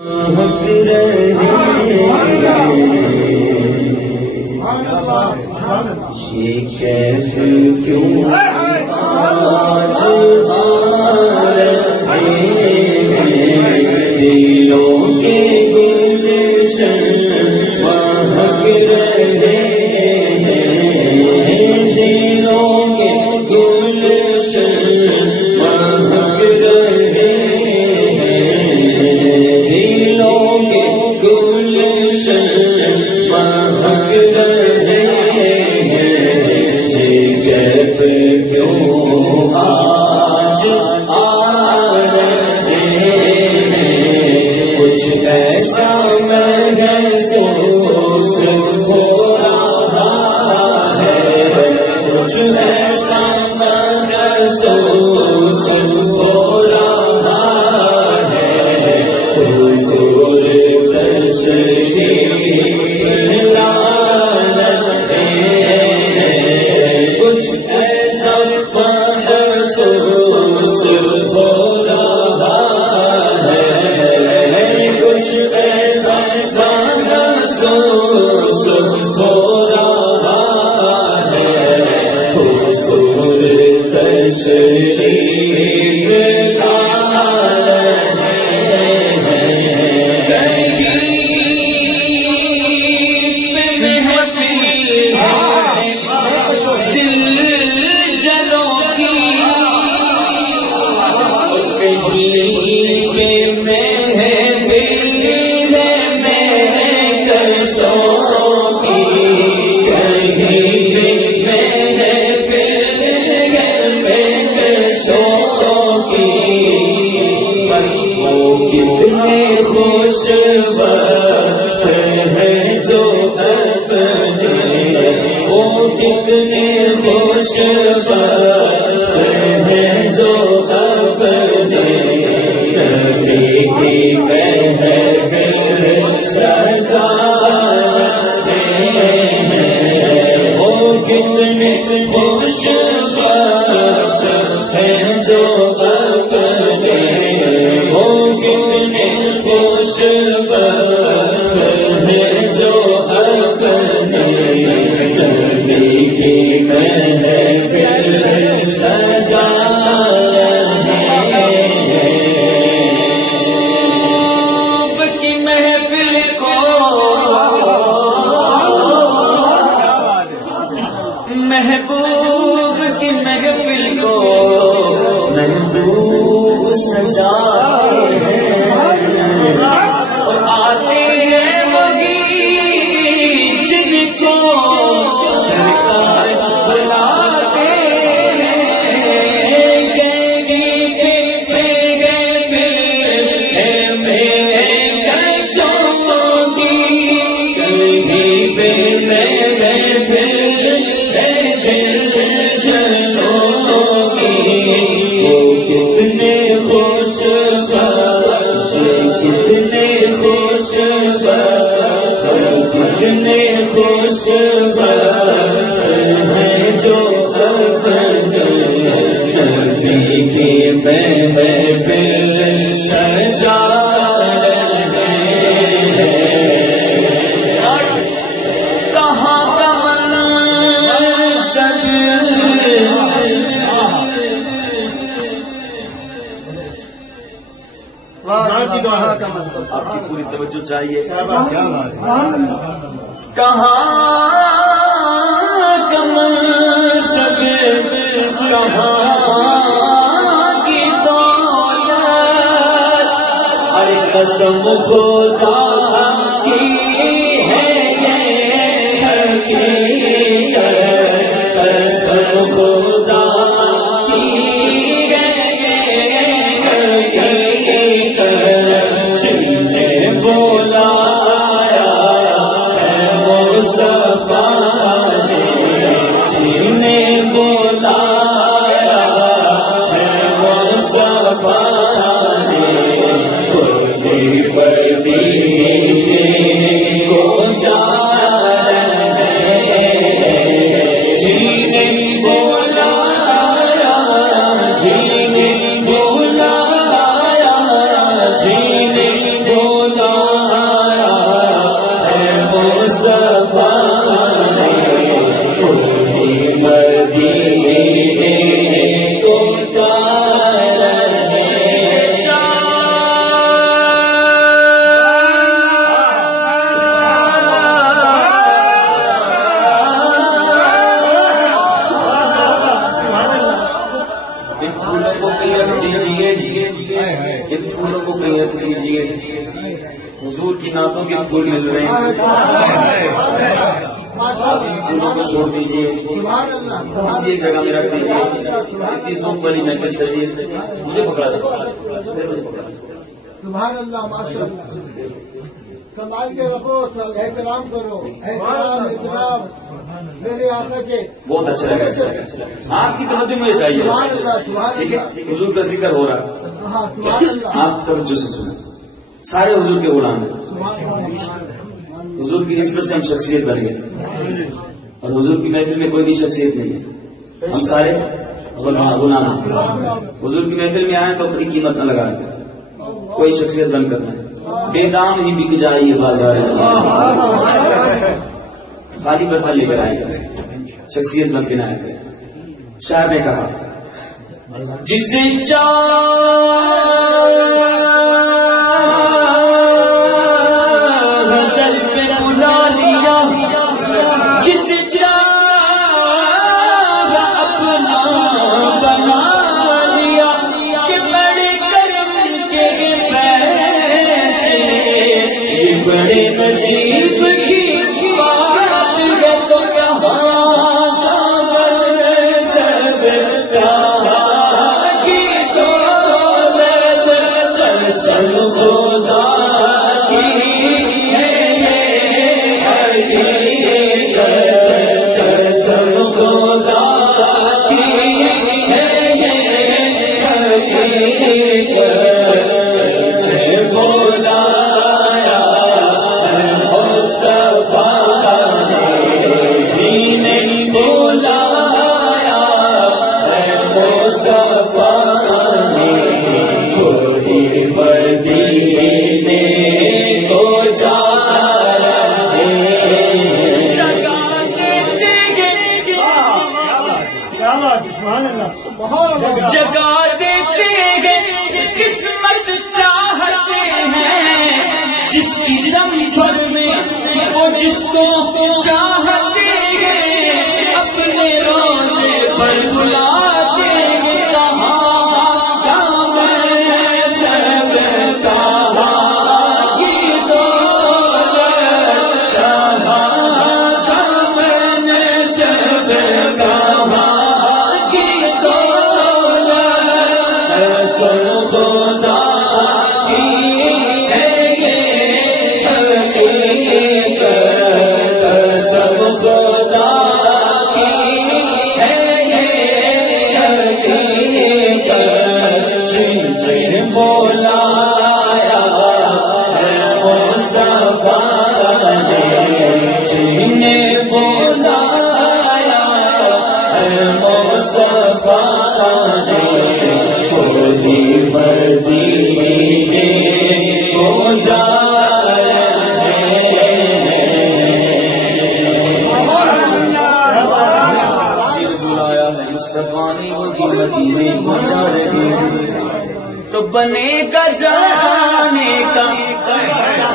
یہ کیسے کیوں آج دلوں کے گلشن مہک رہے ہیں، دلوں کے گلشن مہک رہے ہیں، دلوں کے گلشن مہک رہے ہیں، کیف کیوں آج آ رہے ہیں، کچھ ایسا محسوس ہو رہا ہے، کچھ ایسا محسوس ہو رہا ہے، حضور تشریف لا رہے ہیں، کچھ ایسا محسوس ہو رہا ہے، کچھ ایسا محسوس ہو رہا ہے، حضور تشریف لا رہے ہیں، کہیں محفل ہے دل جلوں کی، کہیں پہ محفل ہے مہکشوں کی، کہیں پہ محفل ہے مہکشوں کی، وہ کتنے خوش وقت ہیں جو اپنے، وہ کتنے خوش وقت ہیں جو اپنے نبی کی محفل سجا رہے ہیں، وہ کتنے خوش وقت ہیں جو اپنے، وہ کتنے خوش وقت ہیں جو اپنے نبی کی محفل سجا رہے ہیں، محبوب کی محفل کو، محبوب کی محفل کو محبوب سجاتے ہیں، اور آتے ہیں وہی جن کو سرکار بلاتے ہیں، کہیں پہ مہکشوں کی، کہیں پہ محفل ہے دل جلوں کی، وہ کتنے خوش وقت، کتنے خوش وقت، کتنے خوش وقت ہیں جو اپنے نبی کی محفل سجا رہے ہیں، اور کہاں کا منصب آپ کی پوری توجہ چاہیے، کہاں کا منصب، کہاں کی دولت، ارے قسم خدا کی ہے یہ حقیقت، قسم خدا کی ہے یہ حقیقت، جنہیں بولایا ہے مصطفیٰ نے، جنہیں بولایا ہے مصطفیٰ نے، بڑی مدینے کو جا رہے ہیں، جنہیں بولایا، جنہیں بولایا، جنہیں بولایا حضور کی نعتوں کے پھول مل رہے ہیں، آپ ان پھولوں کو چھوڑ دیجیے، اسی ایک جگہ میں رکھ دیجیے. اتنی سوم بڑی محفل سجی ہے، مجھے پکڑا تھا. سبحان اللہ، ماشاء اللہ. سنبھال کے رکھو، احترام کرو، احترام میرے آقا کے. بہت اچھا لگا. آپ کی توجہ مجھے چاہیے، ٹھیک ہے؟ حضور کا ذکر ہو رہا ہے، آپ توجہ سے سنیں. سارے حضور کے غلام ہیں. حضور کی نسبت سے ہم شخصیت بن گئے، اور حضور کی محفل میں کوئی بھی شخصیت نہیں ہے. ہم سارے غلام ہیں. حضور کی محفل میں آئے تو اپنی قیمت نہ لگائیں، کوئی شخصیت بن کر نہیں. بے دام ہی بک جائیے بازار، خالی برتن لے کر آئے، شخصیت بن کے نہ آئے. شاعر نے کہا جسے دل پہ بلا لیا، جسے اپنا بنا لیا، کہ بڑے کرم کے پیسے، یہ بڑے نصیب کی بات ہے. تو کہاں جگا دیتے ہیں قسمت چاہتے ہیں، جس کی دم بھر میں وہ جس کو چاہتے ہیں، اپنے روزے پر بلاتے ہیں. کہاں میں سب کہاں کی دولت، کہاں میں سب کہاں خدا کی ہے یہ حقیقت، سب خدا کی ہے یہ حقیقت. جن جن بولایا ہے مصطفیٰ نے، جن بولایا ہے مصطفیٰ نے، مدینے کو جایا جن بلایا ہے مصطفیٰ نے، وہی مدینے کو جا رہے ہیں. تو بنے گا جانے کا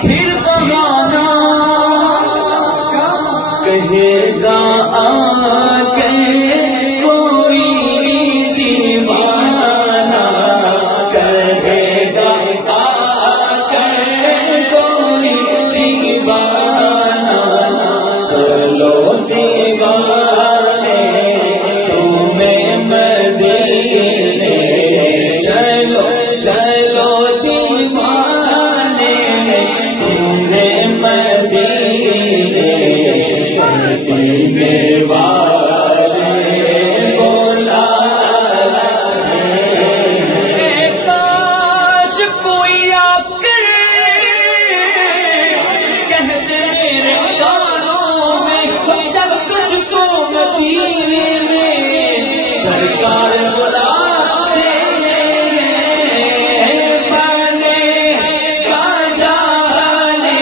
پھر بہانا، کہے گا آ کے کوئی دیوانہ، کہے گا آ کے کوئی دیوانہ. چلو دیوانے تمہیں مدینے، چلو چلو دیوانے تمہیں مدینے، مدینے والے بولا. کاش کوئی آ کر کہہ دے میرے کانوں میں، چل تجھ کو مدینے میں سرکار بلاتے ہیں. پڑھنے کا جانے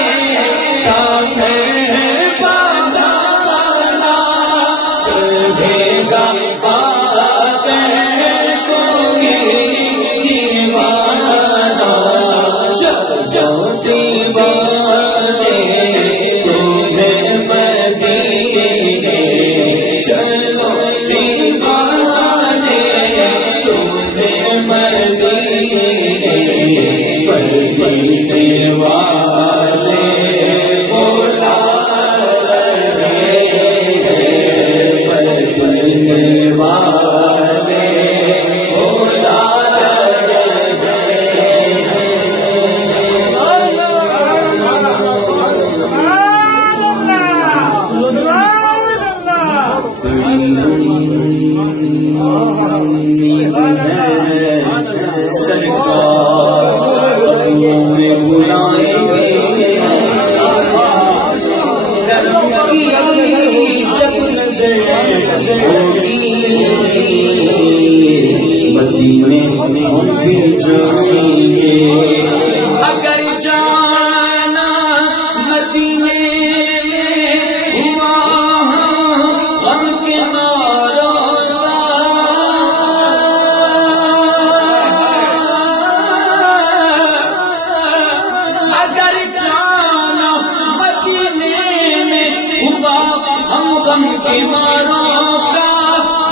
کا پھر پاگانا، کہے گا آتے کوئی دیوانہ. چلو دیوانے تمہیں مدینے، چلو دیوانے تمہیں مدینے، مدینے والے بلا رہے ہیں، مدینے والے بلا رہے سرکار میں بلائیں گے، کرم کی جب نظر ہوگی، مدینے میں ہم بھی جائیں گے، اگر جانا مدینے ہوا غم کے ماروں کا، اگر جانا مدینے میں ہوا ہم غم کے ماروں کا،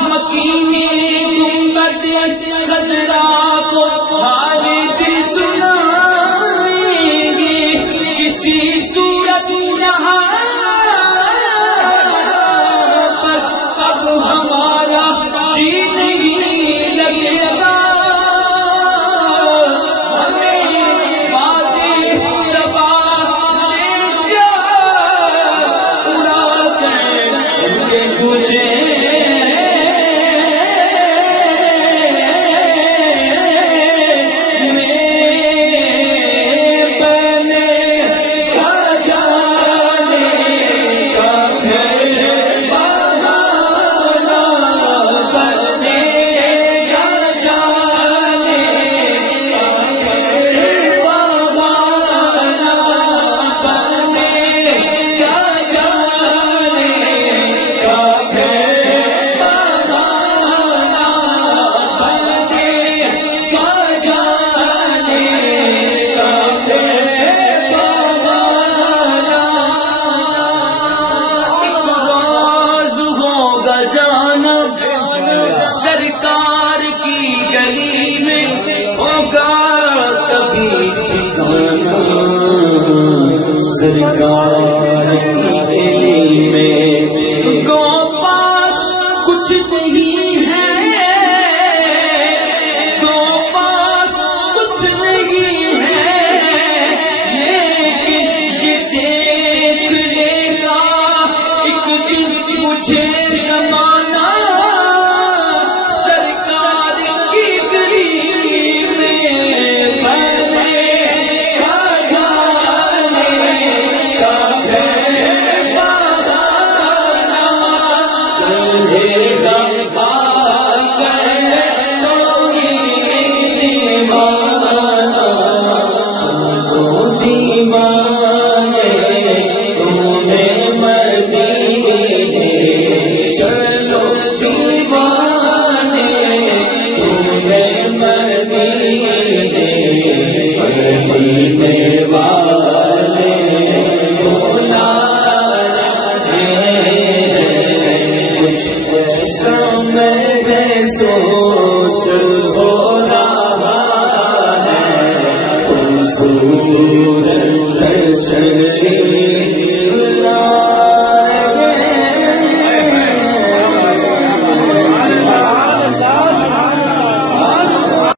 مکینے گنبد خضرا کو حال دل سنائیں گے، کسی صورت یہاں پر اب ہمارا جی نہیں لگے گا، ہمیں وادی صبا لے جا اڑا کر ان کے تجھے سرکار کی گلی میں ہوگا کبھی ٹھکانا، سرکار کی گلی میں گو پاس کچھ نہیں ہے، گو پاس کچھ نہیں ہے، لیکن یہ دیکھ لے گا ایک دن مجھے زمانہ، سرکار کی گلی میں بنے گا جانے کا بادانا، کہے گا بھائی کہے تو دیوانہ، جو دیوانے تمہیں مدینے، چلو دیوانے تمہیں مدینے، مدینے والے بلا رہے ہیں، کچھ ایسا محسوس ہو رہا ہے، خوبصورت درشن